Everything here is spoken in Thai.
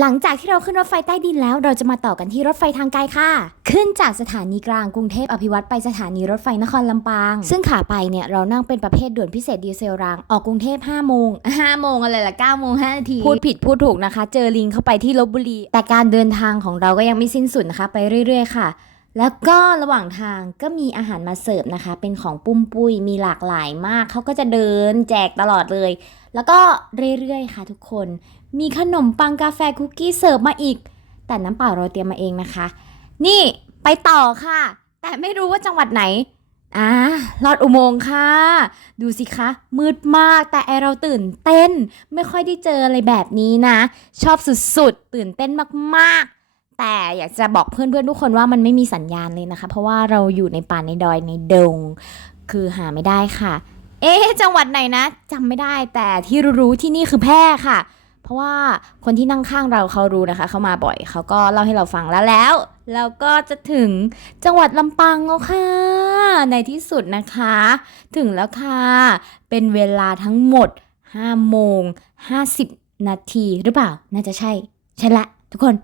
หลังจากที่เราขึ้นรถไฟใต้ดินแล้วเราจะมาต่อกันที่รถไฟทางไกลค่ะ ขึ้นจากสถานีกลางกรุงเทพอภิวัตไปสถานีรถไฟนครลำปาง ซึ่งขาไปเนี่ยเรานั่งเป็นประเภทด่วนพิเศษดีเซลราง ออกกรุงเทพ5โมง5โมงอะไรล่ะ9โมง5นาที พูดผิดพูดถูกนะคะ เจอลิงเข้าไปที่ลบบุรี แต่การเดินทางของเราก็ยังไม่สิ้นสุดนะคะ ไปเรื่อย ๆ ค่ะ แล้วก็ระหว่างทางก็มีอาหารมาเสิร์ฟนะคะ เป็นของปุ้มปุ้ยมีหลากหลายมาก เขาก็จะเดินแจกตลอดเลย แล้วก็เรื่อยๆค่ะทุกคน มีขนมปังกาแฟคุกกี้เสิร์ฟมาอีก แต่น้ำเปล่าเราเตรียมมาเองนะคะ นี่ไปต่อค่ะ แต่ไม่รู้ว่าจังหวัดไหนอ่าลอดอุโมงค์ค่ะ ดูสิคะ มืดมากแต่ไอเราตื่นเต้น ไม่ค่อยได้เจออะไรแบบนี้นะ ชอบสุดๆ ตื่นเต้นมากๆ แต่อยากจะบอกเพื่อนๆทุกคนว่ามันไม่มีสัญญาณเลยนะคะ เพราะว่าเราอยู่ในป่าในดอยในดง คือหาไม่ได้ค่ะ เอ๊จังหวัดไหนนะจำไม่ได้แต่ที่รู้ๆที่นี่คือแพร่ค่ะ เพราะว่าคนที่นั่งข้างเราเขารู้นะคะเขามาบ่อยเขาก็เล่าให้เราฟังแล้วแล้วแล้วก็จะถึงจังหวัดลำปางแล้วค่ะ ในที่สุดนะคะ ถึงแล้วค่ะ เป็นเวลาทั้งหมด5โมง50 นาทีหรือเปล่า น่าจะใช่ ใช่ละทุกคน